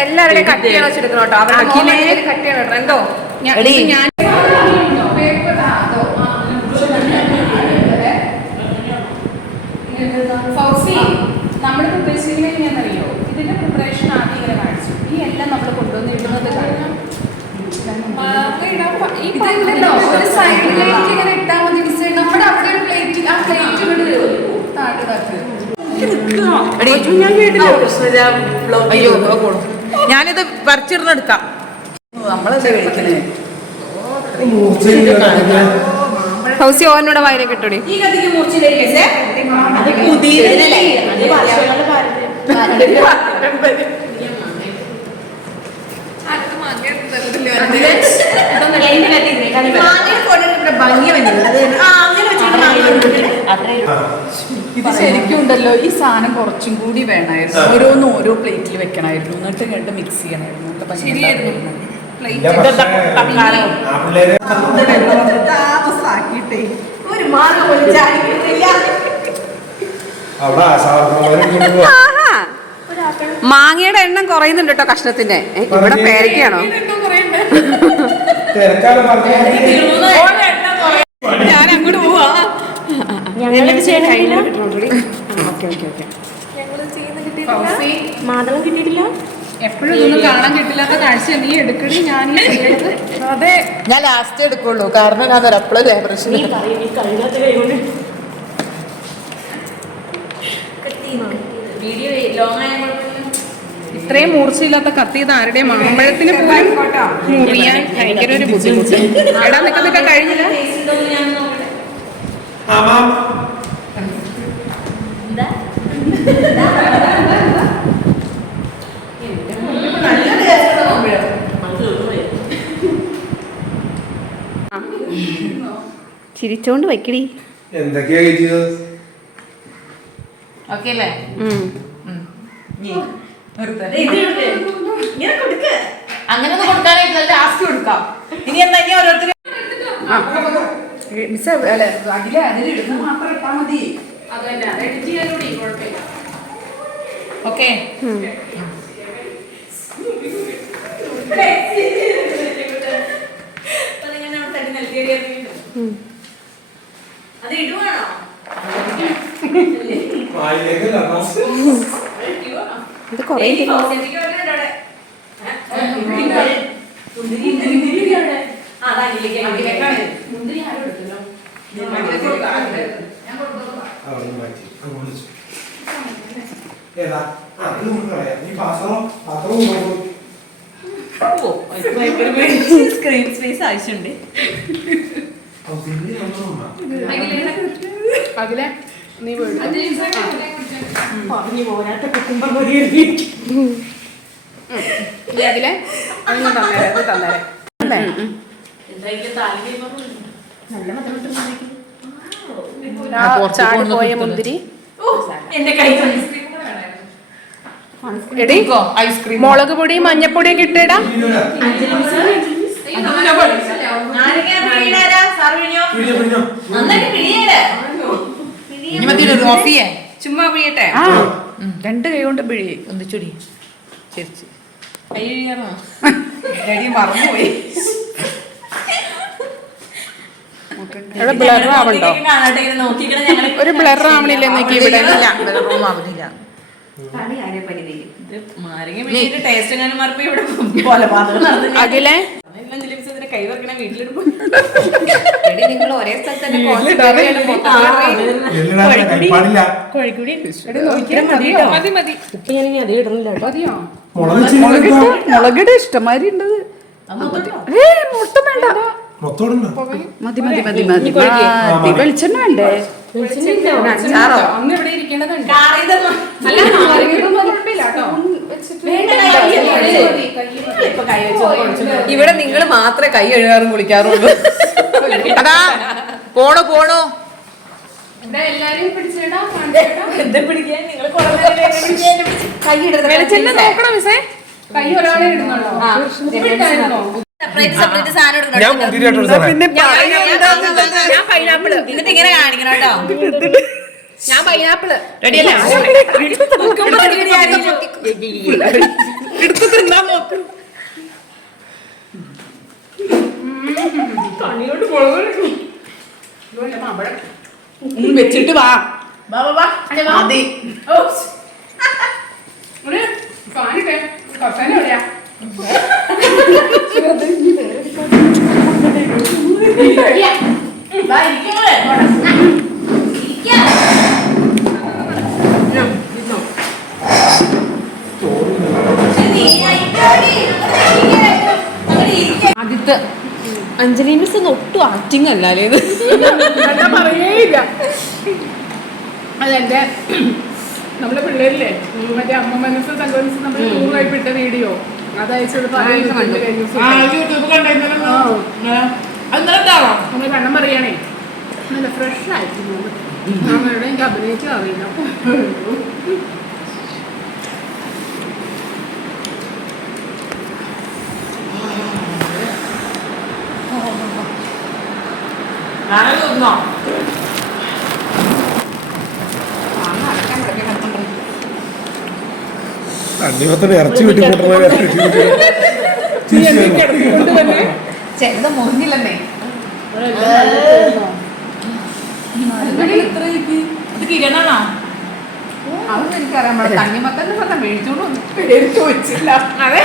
എല്ലാവരുടെയും കട്ട് ചെയ്യണോ വെച്ചെടുക്കണം കേട്ടോ. അവരുടെ കട്ട് ചെയ്യണം കേട്ടോ. എന്തോ ഞാൻ നമ്മുടെ പ്രിപ്പറേഷൻ എങ്ങനെയാണെന്നറിയോ? ഇതിന്റെ പ്രിപ്പറേഷൻ ആദ്യം ഇങ്ങനെ കാണിച്ചു. ഈ എല്ലാം നമ്മൾ കൊണ്ടുവന്ന് ഇടുന്നത് കാണാം. ഒരു സൈഡിലേക്ക് ഇങ്ങനെ ഇട്ടാൽ മതി. നമ്മുടെ അവിടെ ഒരു പ്ലേറ്റ്, ആ പ്ലേറ്റ് അയ്യോ ഞാനിത് പറിച്ചിടുന്നെടുക്കാം. നമ്മളെന്താ കഴിക്കണേ? ഹൗസി ഓനോടെ വയലേക്ക് ഇട്ടോടി. ഇത് ശരിക്കും ഉണ്ടല്ലോ, ഈ സാധനം കുറച്ചും കൂടി വേണമായിരുന്നു. ഓരോന്നും ഓരോ പ്ലേറ്റിൽ വെക്കണമായിരുന്നു. എന്നിട്ട് കണ്ട് മിക്സ് ചെയ്യണമായിരുന്നു. മാങ്ങയുടെ എണ്ണം കുറയുന്നുണ്ട് കേട്ടോ കഷ്ണത്തിന്റെ. ഇവിടെ പേരയ്ക്കാണോ? ഞാൻ അങ്ങോട്ട് പോവാ. മാതളം കിട്ടിയിട്ടില്ല. എപ്പോഴും ഇതൊന്നും കാണാൻ കിട്ടില്ലാത്ത കാഴ്ച നീ എടുക്കണേ. ഞാൻ അതെ, ഞാൻ ലാസ്റ്റ് എടുക്കുള്ളൂ. കാരണം ഞാൻ എപ്പോഴും പ്രശ്നം. ഇത്രയും മൂർച്ചയില്ലാത്ത കത്തി ഇത് ആരുടെയും മാമ്പഴത്തിന് പോലും മുറിയാൻ ഭയങ്കര ഒരു ബുദ്ധിമുട്ട്. എടാ നിൽക്കുന്നൊക്കെ കഴിഞ്ഞില്ല. ചിരിച്ചോണ്ട് വെക്കടി. എന്തൊക്കെയാ ഓക്കെ അല്ലേ? അങ്ങനെ ഒന്നും കൊടുക്കാനായിട്ട് ലാസ്റ്റ് കൊടുക്കാം. ഇനി എന്താ ഓരോരുത്തർ അതിലിടുന്ന മാത്രം ഇട്ടാ മതി. ഓക്കെ അത് ഇടുവാണോ? ഇത് കൊറേ സ്ക്രീൻ സ്പേസ് ആവശ്യമുണ്ട്. അതിലെ നീ പറഞ്ഞു പോരാത്ത കുക്കുമ്പർ മതി. അതിലെ അങ്ങനെ തന്നേരെ, അത് തന്നേരെ. ചാടി പോയ മുന്തിരി. എന്റെ കൈ എടി ഐസ്ക്രീം, മുളക് പൊടിയും മഞ്ഞപ്പൊടിയും കിട്ടിയടാ. ചുമ്മാ പിഴിയട്ടെ. രണ്ട് കൈ കൊണ്ട് പിഴി ഒന്നിച്ചൊടി ശരിച്ച് കൈ കഴിയാറോ? മറന്നുപോയി. ഇവിടെ ബ്ലർ ആവണ്ടോ? ഒരു ബ്ലർ ആവണില്ല എന്നൊക്കെ ഇവിടെ റൂം ആവുന്നില്ല. അഖിലേ കൈ വെക്കണ വീട്ടിലിടുമ്പോ നിങ്ങൾ ഒരേ സ്ഥലത്ത് മതി മതി. ഇപ്പൊ ഞാൻ ഇനി അതേ ഇടണില്ല. മതിയോ? മുളകിടെ ഇഷ്ടമാതിരി ഉണ്ടത്. മതി മതി മതി മതി. വെളിച്ചെണ്ണ വേണ്ടേ? അച്ചാറോ അന്ന് ഇവിടെ ഇരിക്കേണ്ടതുണ്ട്. ഇവിടെ നിങ്ങൾ മാത്രമേ കൈ കഴുകാറും കുളിക്കാറുള്ളൂ. അതാ പോണോ പോണോ എല്ലാരും പിടിച്ചേടാ. എന്താ പിടിക്കാൻ നിങ്ങൾ വെളിച്ചെണ്ണ നോക്കണം മിസ്സേ. കൈ ഒരാളെ ഇടുന്നുള്ളൂ. ഞാൻ പിന്നെ ഞാൻ പൈനാപ്പിള് എന്നിട്ട് ഇങ്ങനെ കാണിക്കണം കേട്ടോ. ഞാൻ പൈനാപ്പിള് റെഡിയല്ലേ? എടുത്ത് തിന്നാൻ നോക്കും. പണിയോട് മുളക് വെച്ചിട്ട് വാ മതി. ഫാനിട്ടെ കസാല എവിടെയാ? ആദ്യത്തെ അഞ്ജലി മിസ് ഒട്ടും ആക്ടിങ് അല്ലേ ഇത് പറയേയില്ല. അതെന്റെ നമ്മുടെ പിള്ളേരില്ലേ മറ്റേ അമ്മ മനസ്സ് തങ്കമനസ്സ് നമ്മൾ ടൂറായി വിട്ട വീഡിയോ അതയച്ചത് നമ്മൾ കണ്ണം പറയാണേ നല്ല ഫ്രഷ് ആയിരുന്നു. നമ്മളുടെ എനിക്ക് അഭിനയിച്ചു അറിയില്ല. അന്യമത്തിന് ഇറച്ചി വെട്ടി ചെറുത് മുറിഞ്ഞില്ലെന്നേ. ഇത് കിരണാണോ? അതൊന്നും എനിക്കറിയാൻ പാടില്ല. തണ്ണിമത്തന്നെ പറഞ്ഞ മേടിച്ചോണ്ട് വന്നു. പേര് ചോദിച്ചില്ല. അതെ